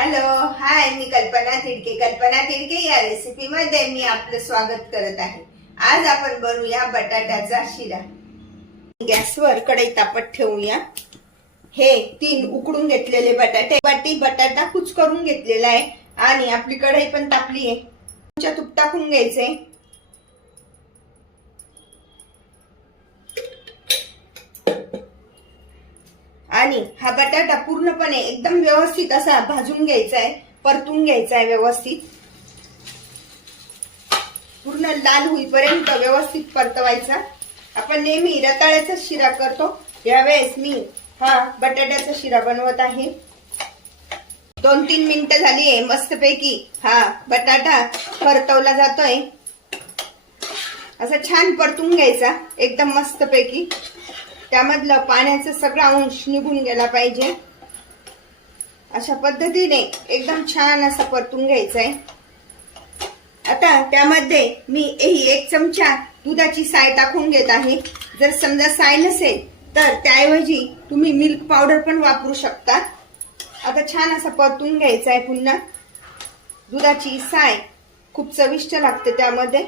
Hello hi मी कल्पना तिडके. कल्पना तिडके या रेसिपी मध्ये मी आपलं स्वागत करत आहे. आज आपण बनवूया बटाट्याचा शिरा. गॅसवर कढई तापत ठेवूया. हे तीन उकडून घेतलेले बटाटे. वाटी बटाटा कुच करून घेतलेला आहे. आणि आपली कढई पण तापली आहे. तुमच्या तूप टाकून घ्यायचे. आणि हा बटाटा पूर्णपणे एकदम व्यवस्थित असा भाजून घ्यायचा आहे परतून घ्यायचा आहे व्यवस्थित. पूर्ण लाल होईपर्यंत व्यवस्थित परतवायचा. आपण नेहमी रताळ्याचा शिरा करतो. यावेळेस मी हा बटाट्याचा शिरा बनवत आहे. दोन तीन मिनिटं झाली आहे. मस्तपैकी हा बटाटा परतवला जातोय. असा छान परतून घ्यायचा. एकदम मस्तपैकी. त्यामधलं पाण्याचा सगळा अंश निघून गेला पाहिजे. अशा पद्धतीने एकदम छान असा परतून घ्यायचा आहे आता त्यामध्ये मी ही एक चमचा दुधाची साय टाकून घेत आहे. जर समजा साय नसेल तर त्याऐवजी तुम्ही मिल्क पावडर पण वापरू शकता. आता छान असा परतून घ्यायचा आहे पुन्हा. दुधाची साय खूप चविष्ट लागते त्यामध्ये.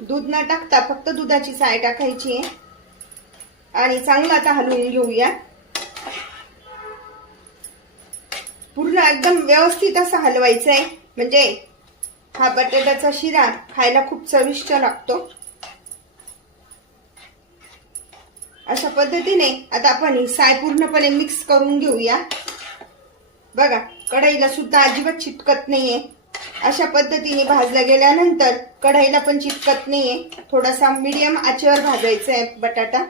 दूध न टाकता फक्त दुधाची साय टाकायची आहे. आणि चांगलं आता हलवून घेऊया. पूर्ण एकदम व्यवस्थित असं हलवायचं आहे म्हणजे हा बटाट्याचा शिरा खायला खूप चविष्ट लागतो. अशा पद्धतीने आता आपण ही साय पूर्णपणे मिक्स करून घेऊया. बघा कढईला सुद्धा अजिबात चिटकत नाहीये. अशा पद्धतीने भाजला गेल्यानंतर कढईला पण चिटकत नाहीये. थोडासा मीडियम आचेवर भाजायचा आहे बटाटा.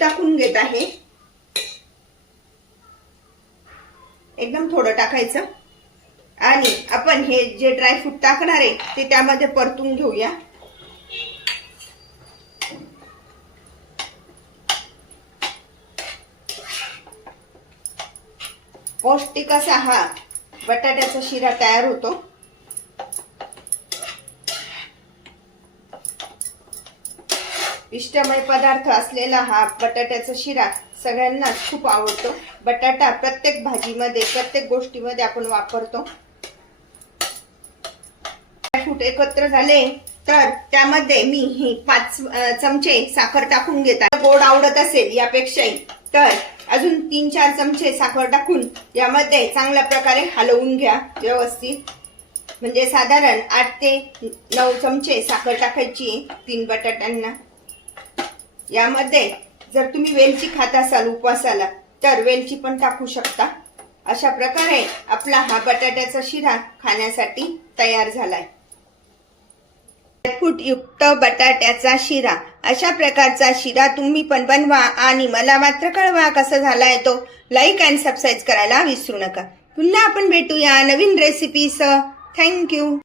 टाकून घेत आहे. एकदम थोडं टाकायचं. आणि आपण हे जे ड्रायफ्रूट टाकणार आहे ते त्यामध्ये परतून घेऊया. पौष्टिक असा हा बटाट्याचा शिरा तयार होतो. इष्टमय पदार्थ असलेला हा बटाट्याचा शिरा सगळ्यांनाच खूप आवडतो. बटाटा प्रत्येक भाजीमध्ये प्रत्येक गोष्टीमध्ये आपण वापरतो. ड्रायफ्रूट एकत्र झाले तर त्यामध्ये मी ही पाच चमचे साखर टाकून घेतात गोड आवडत असेल यापेक्षाही तर अजून तीन चार चमचे साखर टाकून यामध्ये चांगल्या प्रकारे हलवून घ्या व्यवस्थित. म्हणजे साधारण आठ ते नऊ चमचे साखर टाकायची तीन बटाट्यांना. यामध्ये जर तुम्ही वेलची खात असाल उपवासाला तर वेलची पण टाकू शकता. अशा प्रकारे आपला हा बटाट्याचा शिरा खाण्यासाठी तयार झालाय. युक्त बटाट्याचा शिरा. अशा प्रकारचा शिरा तुम्ही पण बनवा आणि मला मात्र कळवा कसा झालाय तो. लाईक अँड सबस्क्राईब करायला विसरू नका. पुन्हा आपण भेटूया नवीन रेसिपीसह थँक्यू